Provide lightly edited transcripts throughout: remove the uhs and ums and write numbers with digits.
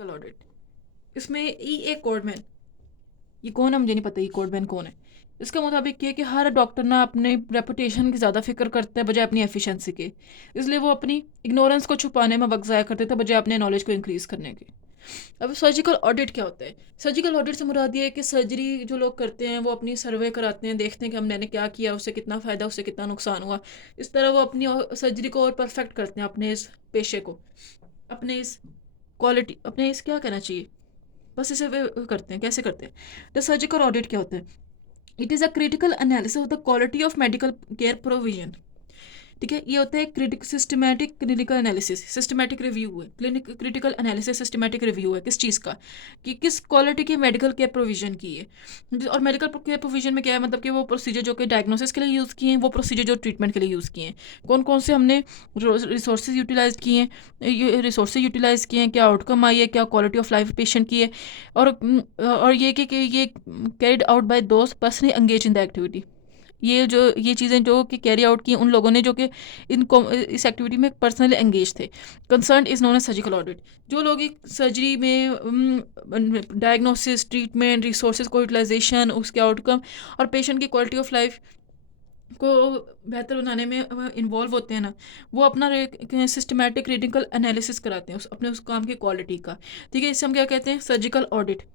Surgical audit. इसमें ई ए कोडमैन, ये कौन है मुझे नहीं पता, ये कोडमैन कौन है। इसके मुताबिक ये कि हर डॉक्टर ना अपने रेपुटेशन की ज़्यादा फिक्र करता है बजाय अपनी एफिशिएंसी के, इसलिए वो अपनी इग्नोरेंस को छुपाने में वक्त ज़ाया करते थे बजाय अपने नॉलेज को इंक्रीज़ करने के। अब सर्जिकल ऑडिट क्या होता है? सर्जिकल ऑडिट से मुराद ये है कि सर्जरी जो लोग करते हैं वो अपनी सर्वे कराते हैं, देखते हैं कि हमने क्या किया, उससे कितना फ़ायदा, उससे कितना नुकसान हुआ। इस तरह वो अपनी सर्जरी को और परफेक्ट करते हैं, अपने इस पेशे को, अपने इस क्वालिटी, अपने इस क्या कहना चाहिए, बस इसे वे करते हैं। कैसे करते हैं? द सर्जिकल ऑडिट क्या होता है? It is a critical analysis of the quality of medical care provision. ठीक है, ये होता है systematic clinical analysis, systematic review है, क्रिटिकल एनालिसिस सिस्टमैटिक रिव्यू है किस चीज़ का, कि किस क्वालिटी की मेडिकल केयर प्रोविजन की है। और मेडिकल केयर प्रोविजन में क्या है, मतलब कि वो प्रोसीजर जो कि डायग्नोसिस के लिए यूज़ किए हैं, वो प्रोसीजर जो ट्रीटमेंट के लिए यूज़ किए हैं, कौन कौन से हमने रिसोर्सेज यूटिलाइज किए हैं, रिसोर्सेज यूटिलाइज किए हैं, क्या आउटकम आई है, क्या क्वालिटी ऑफ लाइफ पेशेंट की है, और ये कि ये कैरिड आउट बाय दोस्त personally engage in the activity. ये चीज़ें जो कि कैरी आउट की उन लोगों ने जो कि इस एक्टिविटी में पर्सनली एंगेज थे। Concern is known as surgical audit. जो लोग एक सर्जरी में डायग्नोसिस, ट्रीटमेंट, रिसोर्सेज को यूटिलाइजेशन, उसके आउटकम और पेशेंट की क्वालिटी ऑफ लाइफ को बेहतर बनाने में इन्वॉल्व होते हैं ना, वो अपना सिस्टमैटिक क्रिटिकल एनालिसिस कराते हैं अपने उस काम की क्वालिटी का। ठीक है, इससे हम क्या कहते हैं? Surgical audit.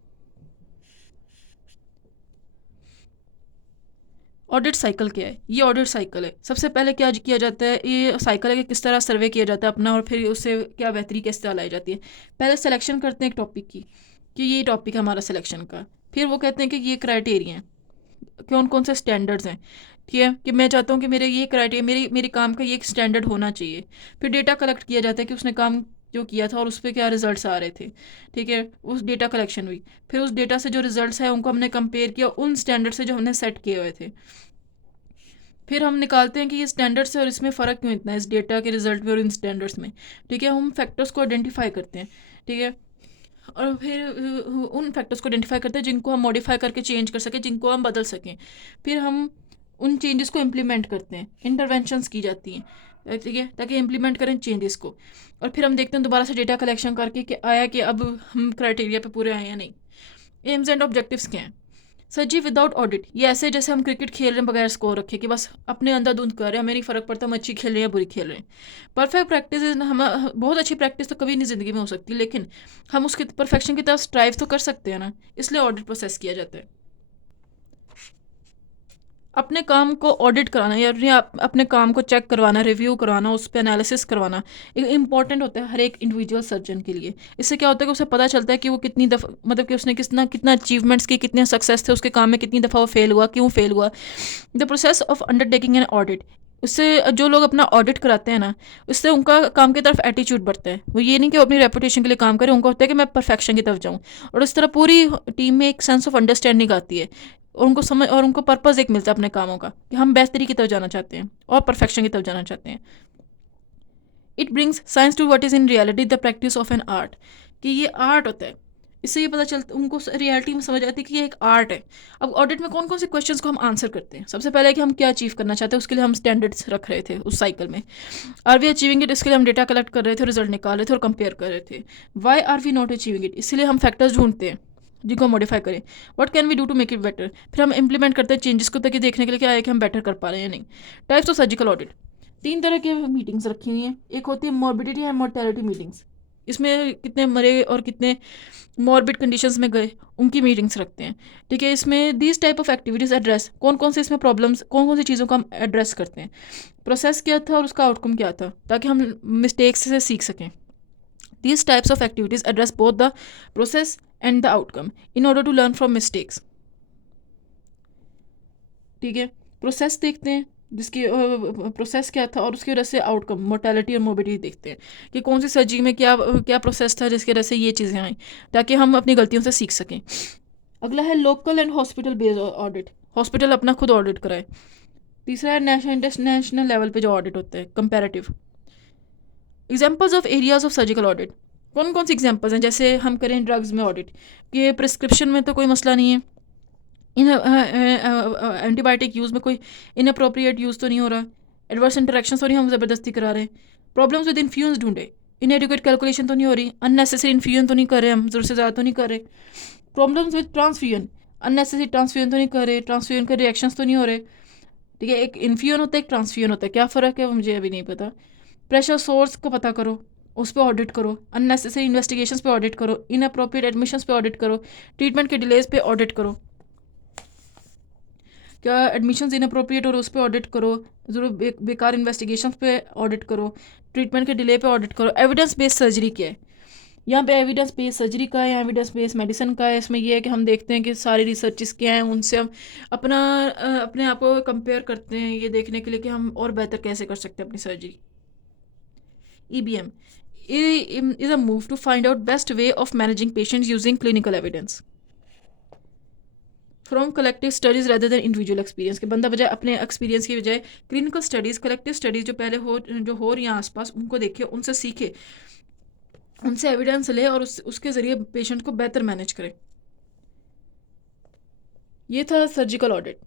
ऑडिट साइकिल क्या है? ये ऑडिट साइकिल है। सबसे पहले क्या किया जाता है, ये साइकिल है कि किस तरह सर्वे किया जाता है अपना, और फिर उससे क्या बेहतरी किस तरह लाई जाती है। पहले सिलेक्शन करते हैं एक टॉपिक की, कि ये टॉपिक है हमारा सिलेक्शन का। फिर वो कहते हैं कि ये क्राइटेरिया हैं, कौन कौन से स्टैंडर्ड्स हैं। ठीक है, कि मैं चाहता हूँ कि मेरे ये क्राइटेरिया, मेरे काम का ये स्टैंडर्ड होना चाहिए। फिर डेटा कलेक्ट किया जाता है कि उसने काम जो किया था और उस पर क्या रिजल्ट्स आ रहे थे। ठीक है, उस डेटा कलेक्शन हुई। फिर उस डेटा से जो रिजल्ट्स हैं उनको हमने कंपेयर किया उन स्टैंडर्ड से जो हमने सेट किए हुए थे। फिर हम निकालते हैं कि ये स्टैंडर्ड्स है और इसमें फ़र्क क्यों इतना है, इस डेटा के रिजल्ट में और इन स्टैंडर्ड्स में। ठीक है, हम फैक्टर्स को आइडेंटिफाई करते हैं। ठीक है, और फिर उन फैक्टर्स को आइडेंटिफाई करते हैं जिनको हम मॉडिफाई करके चेंज कर सकें, जिनको हम बदल सकें। फिर हम उन चेंजेस को इम्प्लीमेंट करते हैं, इंटरवेंशंस की जाती हैं। ठीक है, ताकि इम्प्लीमेंट करें चेंजेस को। और फिर हम देखते हैं दोबारा से डेटा कलेक्शन करके कि आया कि अब हम क्राइटेरिया पे पूरे आए या नहीं। एम्स एंड ऑब्जेक्टिव्स क्या हैं? सर जी, विदाउट ऑडिट ये ऐसे जैसे हम क्रिकेट खेल रहे हैं बगैर स्कोर रखे, कि बस अपने अंधाधुंध कर रहे हैं, हमें नहीं फ़र्क पड़ता हम अच्छी खेल रहे हैं या बुरी खेल रहे हैं। परफेक्ट प्रैक्टिस हम बहुत अच्छी प्रैक्टिस तो कभी नहीं ज़िंदगी में हो सकती, लेकिन हम उसके परफेक्शन की तरफ स्ट्राइव तो कर सकते हैं ना, इसलिए ऑडिट प्रोसेस किया जाता है। अपने काम को ऑडिट कराना या अपने काम को चेक करवाना, रिव्यू करवाना, उस पर एनालिसिस करवाना एक इंपॉर्टेंट होता है हर एक इंडिविजुअल सर्जन के लिए। इससे क्या होता है कि उसे पता चलता है कि वो कितनी दफ़ा, मतलब कि उसने कितना कितना अचीवमेंट्स की, कितने सक्सेस थे उसके काम में, कितनी दफ़ा वो फेल हुआ, क्यों फेल हुआ। The process of undertaking an audit, उससे जो लोग अपना ऑडिट कराते हैं ना, उससे उनका काम की तरफ एटीट्यूड बढ़ता है। वो ये नहीं कि वो अपनी रेपुटेशन के लिए काम करें, उनको होता है कि मैं परफेक्शन की तरफ जाऊँ। और इस तरह पूरी टीम में एक सेंस ऑफ अंडरस्टैंडिंग आती है, और उनको समझ और उनको पर्पज़ एक मिलता है अपने कामों का, कि हम बेहतरी की तरफ जाना चाहते हैं और परफेक्शन की तरफ जाना चाहते हैं। It brings science to what is in reality the practice of an art, कि ये आर्ट होता है। इससे ये पता चलता, उनको रियलिटी में समझ आती है कि ये एक आर्ट है। अब ऑडिट में कौन कौन से क्वेश्चंस को हम आंसर करते हैं? सबसे पहले कि हम क्या अचीव करना चाहते हैं, उसके लिए हम स्टैंडर्ड्स रख रहे थे उस साइकिल में। आर वी अचीविंग इट, इसके लिए हम डेटा कलेक्ट कर रहे थे, रिजल्ट निकाल रहे थे और कंपेयर कर रहे थे। Why are we not achieving it, इसलिए हम फैक्टर्स ढूंढते हैं जिनको मॉडिफाई करें। What can we do to make it better, फिर हम इंप्लीमेंट करते हैं चेंजेस को, ताकि देखने के लिए क्या है कि हम बेटर कर पा रहे हैं या नहीं। टाइप्स ऑफ सर्जिकल ऑडिट, 3 तरह की मीटिंग्स रखी हुई हैं। एक होती है मॉर्बिडिटी एंड मोर्टेलिटी मीटिंग्स, इसमें कितने मरे और कितने मॉर्बिड कंडीशंस में गए उनकी मीटिंग्स रखते हैं। ठीक है, इसमें these type of activities address, कौन कौन से इसमें प्रॉब्लम्स, कौन कौन सी चीज़ों को हम एड्रेस करते हैं, प्रोसेस क्या था और उसका आउटकम क्या था, ताकि हम मिस्टेक्स से सीख सकें। These types of activities address both the process and the outcome in order to learn from mistakes. ठीक है, प्रोसेस देखते हैं जिसकी प्रोसेस क्या था, और उसकी वजह से आउटकम मोर्टेलिटी और मोर्बिडिटी देखते हैं कि कौन सी सर्जरी में क्या क्या प्रोसेस था जिसकी वजह से ये चीज़ें आई, ताकि हम अपनी गलतियों से सीख सकें। अगला है local and hospital based audit, hospital अपना खुद ऑडिट कराए। तीसरा है नेशनल इंटरनेशनल लेवल पे जो ऑडिट होते हैं, comparative. Examples of areas of surgical audit, कौन कौन सी एग्जांपल्स हैं? जैसे हम करें ड्रग्स में ऑडिट, कि प्रिस्क्रिप्शन में तो कोई मसला नहीं है, इन एंटीबायोटिक यूज़ में कोई इनअप्रोप्रिएट यूज़ तो नहीं हो रहा, एडवर्स इंटरेक्शन तो नहीं हम ज़बरदस्ती करा रहे हैं, प्रॉब्लम्स विद इन्फ्यूज़ ढूंढे इनएडिक्वेट कैलकुलेशन तो नहीं हो रही, अननेसेसरी इन्फ्यूजन तो नहीं कर रहे हम, ज़रूरत से ज़्यादा तो नहीं कर रहे। Problems with transfusion, unnecessary transfusion तो नहीं कर रहे, ट्रांसफ्यूजन के रिएक्शंस तो नहीं हो रहे। ठीक है, एक इन्फ्यूजन होता है, एक ट्रांसफ्यूजन होता है, क्या फ़र्क है वो मुझे अभी नहीं पता। प्रेशर सोर्स को पता करो, उस पर ऑडिट करो, अननेसेसरी इन्वेस्टिगेशंस पे ऑडिट करो, इनअप्रोप्रिएट एडमिशंस पे ऑडिट करो, ट्रीटमेंट के डिलेज पे ऑडिट करो, क्या एडमिशंस इनअप्रोप्रिएट और उस पर ऑडिट करो, ज़रूर बेकार इन्वेस्टिगेशंस पे ऑडिट करो, ट्रीटमेंट के डिले पे ऑडिट करो। एविडेंस बेस्ड सर्जरी क्या है, यहाँ पे एविडेंस बेस्ड सर्जरी का है या एविडेंस बेस्ड मेडिसिन का है। इसमें यह है कि हम देखते हैं कि सारी रिसर्चेस क्या हैं, उनसे हम अपने आप को कंपेयर करते हैं, ये देखने के लिए कि हम और बेहतर कैसे कर सकते हैं अपनी surgery. EBM is a move to find out best way of managing patients using clinical evidence from collective studies rather than individual experience, के बंदा बजाय अपने एक्सपीरियंस की बजाय क्लिनिकल स्टडीज़, कलेक्टिव स्टडीज़ जो पहले हो रही हैं आसपास, उनको देखे, उनसे सीखे, उनसे एविडेंस ले और उसके ज़रिए पेशेंट को बेहतर मैनेज करे। ये था सर्जिकल ऑडिट।